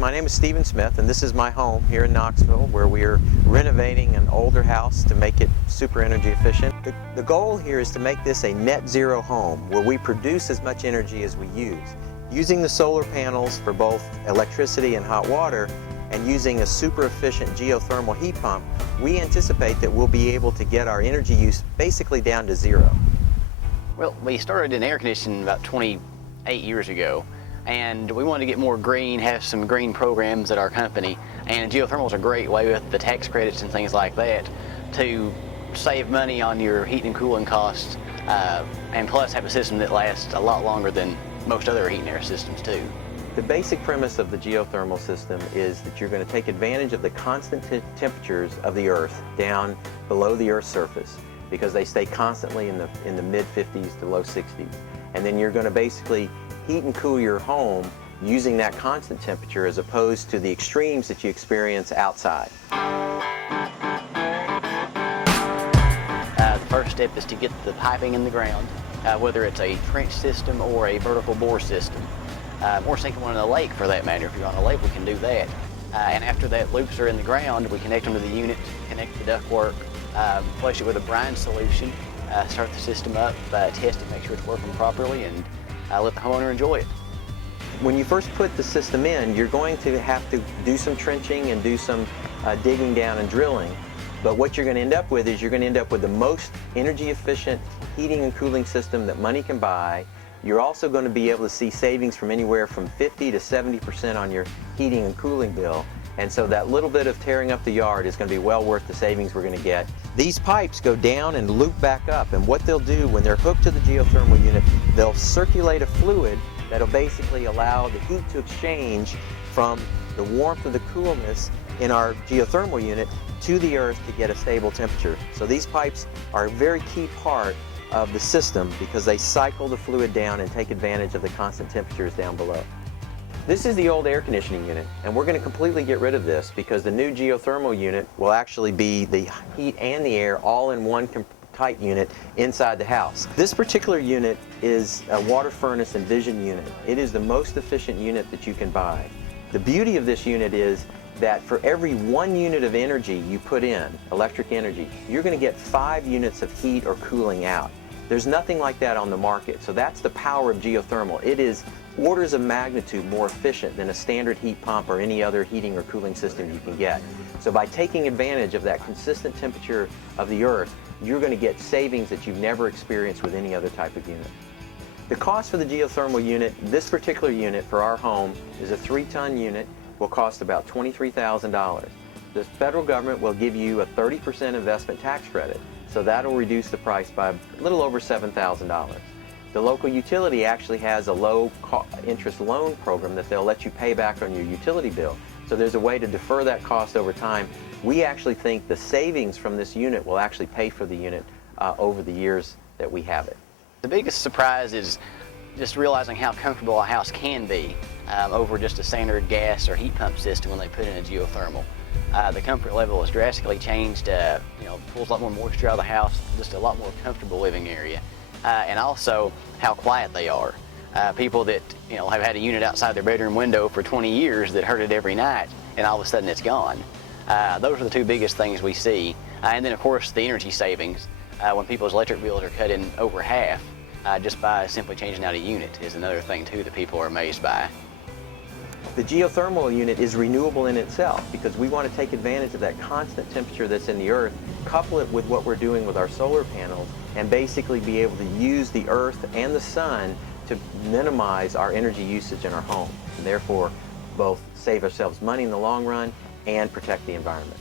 my name is Stephen Smith, and this is my home here in Knoxville, where we are renovating an older house to make it super energy efficient. The goal here is to make this a net zero home where we produce as much energy as we use. Using the solar panels for both electricity and hot water, and using a super efficient geothermal heat pump, we anticipate that we'll be able to get our energy use basically down to zero. Well, we started in air conditioning about 28 years ago. And we wanted to get more green, have some green programs at our company, and geothermal is a great way with the tax credits and things like that to save money on your heating and cooling costs, and plus have a system that lasts a lot longer than most other heat and air systems too. The basic premise of the geothermal system is that you're going to take advantage of the constant temperatures of the earth down below the earth's surface, because they stay constantly in the mid 50s to low 60s, and then you're going to basically heat and cool your home using that constant temperature as opposed to the extremes that you experience outside. The first step is to get the piping in the ground, whether it's a trench system or a vertical bore system, or sinking one in a lake for that matter. If you're on a lake, we can do that. And after that loops are in the ground, we connect them to the unit, connect the ductwork, flush it with a brine solution, start the system up, test it, make sure it's working properly, and let the homeowner enjoy it. When you first put the system in, you're going to have to do some trenching and do some digging down and drilling. But what you're going to end up with is you're going to end up with the most energy efficient heating and cooling system that money can buy. You're also going to be able to see savings from anywhere from 50 to 70% on your heating and cooling bill. And so that little bit of tearing up the yard is going to be well worth the savings we're going to get. These pipes go down and loop back up, and what they'll do when they're hooked to the geothermal unit, they'll circulate a fluid that'll basically allow the heat to exchange from the warmth of the coolness in our geothermal unit to the earth to get a stable temperature. So these pipes are a very key part of the system because they cycle the fluid down and take advantage of the constant temperatures down below. This is the old air conditioning unit, and we're going to completely get rid of this because the new geothermal unit will actually be the heat and the air all in one tight unit inside the house. This particular unit is a water furnace and vision unit. It is the most efficient unit that you can buy. The beauty of this unit is that for every 1 unit of energy you put in, electric energy, you're going to get 5 units of heat or cooling out. There's nothing like that on the market, so that's the power of geothermal. It is orders of magnitude more efficient than a standard heat pump or any other heating or cooling system you can get. So by taking advantage of that consistent temperature of the earth, you're going to get savings that you've never experienced with any other type of unit. The cost for the geothermal unit, this particular unit for our home, is a 3-ton unit, will cost about $23,000. The federal government will give you a 30% investment tax credit, so that'll reduce the price by a little over $7,000. The local utility actually has a low interest loan program that they'll let you pay back on your utility bill. So there's a way to defer that cost over time. We actually think the savings from this unit will actually pay for the unit over the years that we have it. The biggest surprise is just realizing how comfortable a house can be over just a standard gas or heat pump system when they put in a geothermal. The comfort level has drastically changed, pulls a lot more moisture out of the house, just a lot more comfortable living area. And also how quiet they are. People that have had a unit outside their bedroom window for 20 years that heard it every night, and all of a sudden it's gone. Those are the 2 biggest things we see. And then of course the energy savings, when people's electric bills are cut in over half just by simply changing out a unit, is another thing too that people are amazed by. The geothermal unit is renewable in itself because we want to take advantage of that constant temperature that's in the earth, couple it with what we're doing with our solar panels, and basically be able to use the earth and the sun to minimize our energy usage in our home, and therefore both save ourselves money in the long run and protect the environment.